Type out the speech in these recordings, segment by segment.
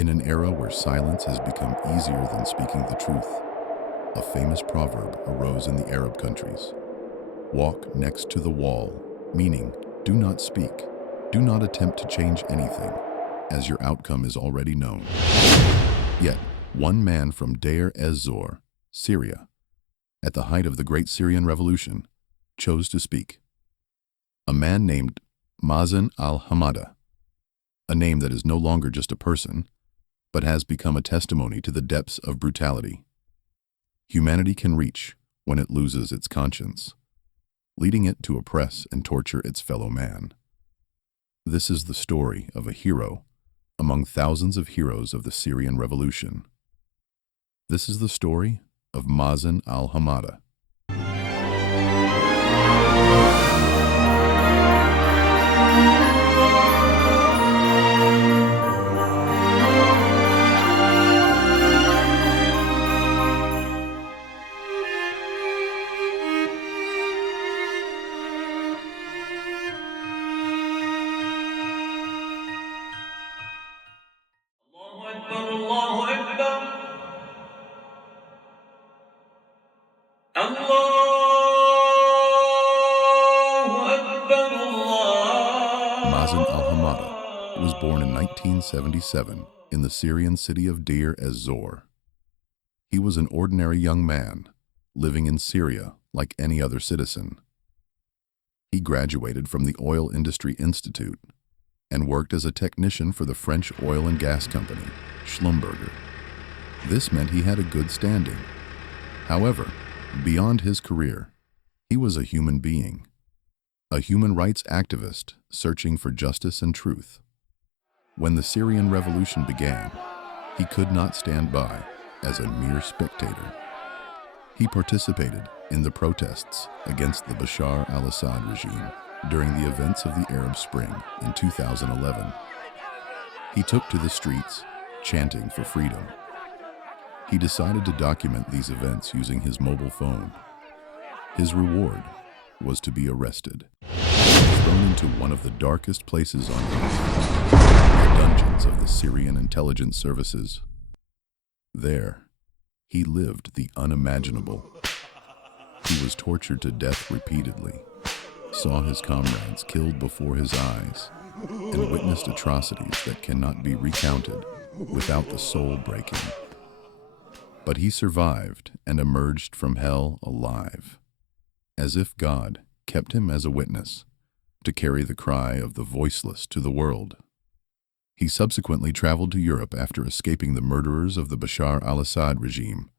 In an era where silence has become easier than speaking the truth, a famous proverb arose in the Arab countries. Walk next to the wall, meaning do not speak, do not attempt to change anything, as your outcome is already known. Yet, one man from Deir ez-Zor, Syria, at the height of the Great Syrian Revolution, chose to speak. A man named Mazen Al-Hamada, a name that is no longer just a person, but has become a testimony to the depths of brutality humanity can reach when it loses its conscience, leading it to oppress and torture its fellow man. This is the story of a hero among thousands of heroes of the Syrian Revolution. This is the story of Mazen Al-Hamada. الله أكبر الله أكبر Mazen Al-Hamada was born in 1977 in the Syrian city of Deir ez-Zor. He was an ordinary young man, living in Syria like any other citizen. He graduated from the Oil Industry Institute and worked as a technician for the French oil and gas company, Schlumberger. This meant he had a good standing. However, beyond his career, he was a human being, a human rights activist searching for justice and truth. When the Syrian Revolution began, he could not stand by as a mere spectator. He participated in the protests against the Bashar al-Assad regime during the events of the Arab Spring in 2011. He took to the streets, chanting for freedom. He decided to document these events using his mobile phone. His reward was to be arrested, thrown into one of the darkest places on earth, the dungeons of the Syrian intelligence services. There, he lived the unimaginable. He was tortured to death repeatedly, saw his comrades killed before his eyes, and witnessed atrocities that cannot be recounted without the soul breaking. But he survived and emerged from hell alive, as if God kept him as a witness to carry the cry of the voiceless to the world. He subsequently traveled to Europe after escaping the murderers of the Bashar al-Assad regime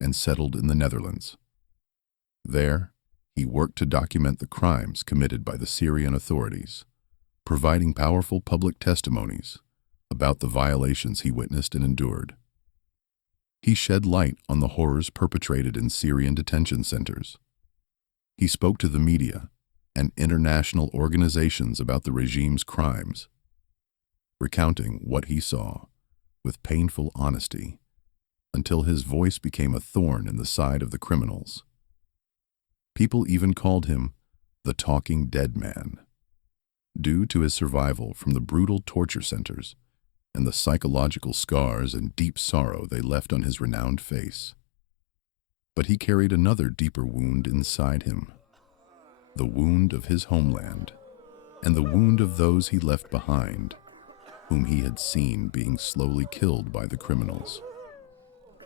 and settled in the Netherlands. There, he worked to document the crimes committed by the Syrian authorities, providing powerful public testimonies about the violations he witnessed and endured. He shed light on the horrors perpetrated in Syrian detention centers. He spoke to the media and international organizations about the regime's crimes, recounting what he saw with painful honesty until his voice became a thorn in the side of the criminals. People even called him the talking dead man, due to his survival from the brutal torture centers and the psychological scars and deep sorrow they left on his renowned face. But he carried another deeper wound inside him, the wound of his homeland and the wound of those he left behind, whom he had seen being slowly killed by the criminals.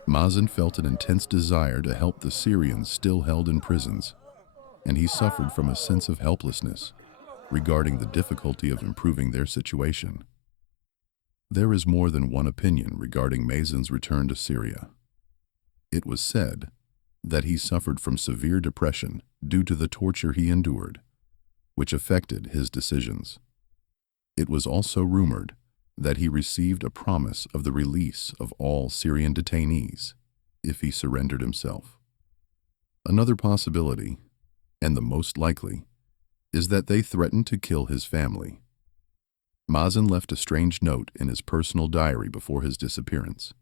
Mazen felt an intense desire to help the Syrians still held in prisons, and he suffered from a sense of helplessness regarding the difficulty of improving their situation. There is more than one opinion regarding Mazen's return to Syria. It was said that he suffered from severe depression due to the torture he endured, which affected his decisions. It was also rumored that he received a promise of the release of all Syrian detainees if he surrendered himself. Another possibility, and the most likely, is that they threatened to kill his family. Mazen left a strange note in his personal diary before his disappearance.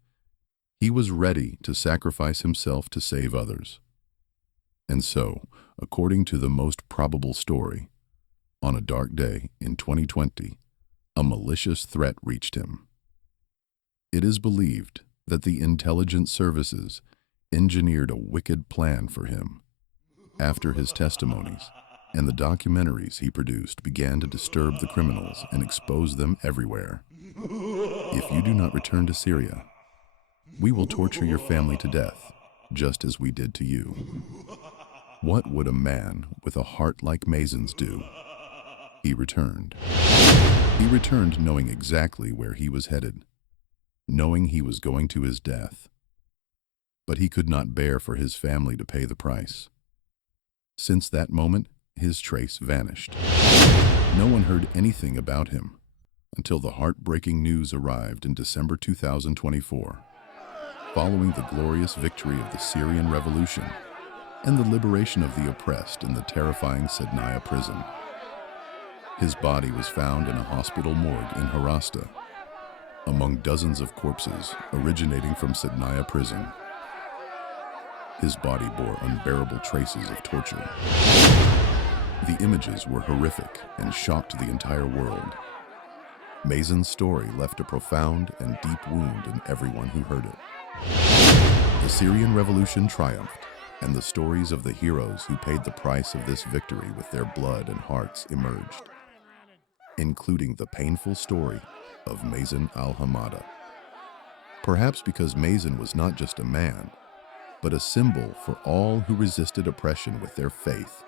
He was ready to sacrifice himself to save others. And so, according to the most probable story, on a dark day in 2020, a malicious threat reached him. It is believed that the intelligence services engineered a wicked plan for him after his testimonies and the documentaries he produced began to disturb the criminals and expose them everywhere. If you do not return to Syria, we will torture your family to death, just as we did to you. What would a man with a heart like Mazen's do? He returned. He returned knowing exactly where he was headed, knowing he was going to his death. But he could not bear for his family to pay the price. Since that moment, his trace vanished. No one heard anything about him until the heartbreaking news arrived in December 2024, following the glorious victory of the Syrian revolution and the liberation of the oppressed in the terrifying Sednaya prison. His body was found in a hospital morgue in Harasta, among dozens of corpses originating from Sednaya prison. His body bore unbearable traces of torture. The images were horrific and shocked the entire world. Mazen's story left a profound and deep wound in everyone who heard it. The Syrian revolution triumphed, and the stories of the heroes who paid the price of this victory with their blood and hearts emerged, including the painful story of Mazen Al-Hamada. Perhaps because Mazen was not just a man, but a symbol for all who resisted oppression with their faith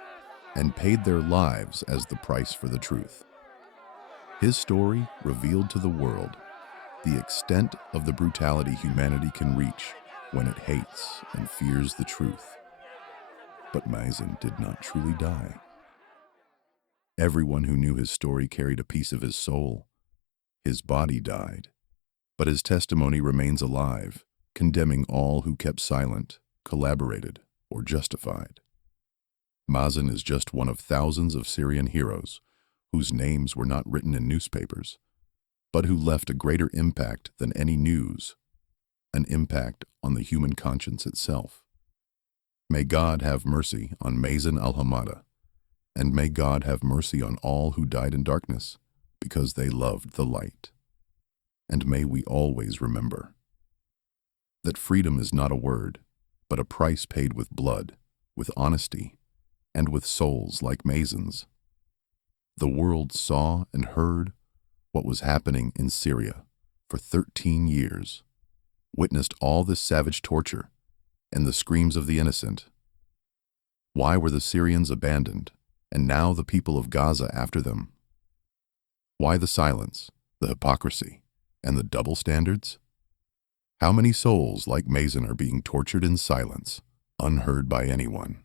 and paid their lives as the price for the truth. His story revealed to the world the extent of the brutality humanity can reach when it hates and fears the truth. But Mazen did not truly die. Everyone who knew his story carried a piece of his soul. His body died, but his testimony remains alive, condemning all who kept silent, collaborated, or justified. Mazen is just one of thousands of Syrian heroes whose names were not written in newspapers, but who left a greater impact than any news, an impact on the human conscience itself. May God have mercy on Mazen Al-Hamada, and may God have mercy on all who died in darkness because they loved the light. And may we always remember that freedom is not a word, but a price paid with blood, with honesty, and with souls like Mazen's. The world saw and heard what was happening in Syria for 13 years, witnessed all this savage torture and the screams of the innocent. Why were the Syrians abandoned, and now the people of Gaza after them? Why the silence, the hypocrisy, and the double standards? How many souls like Mazen are being tortured in silence, unheard by anyone?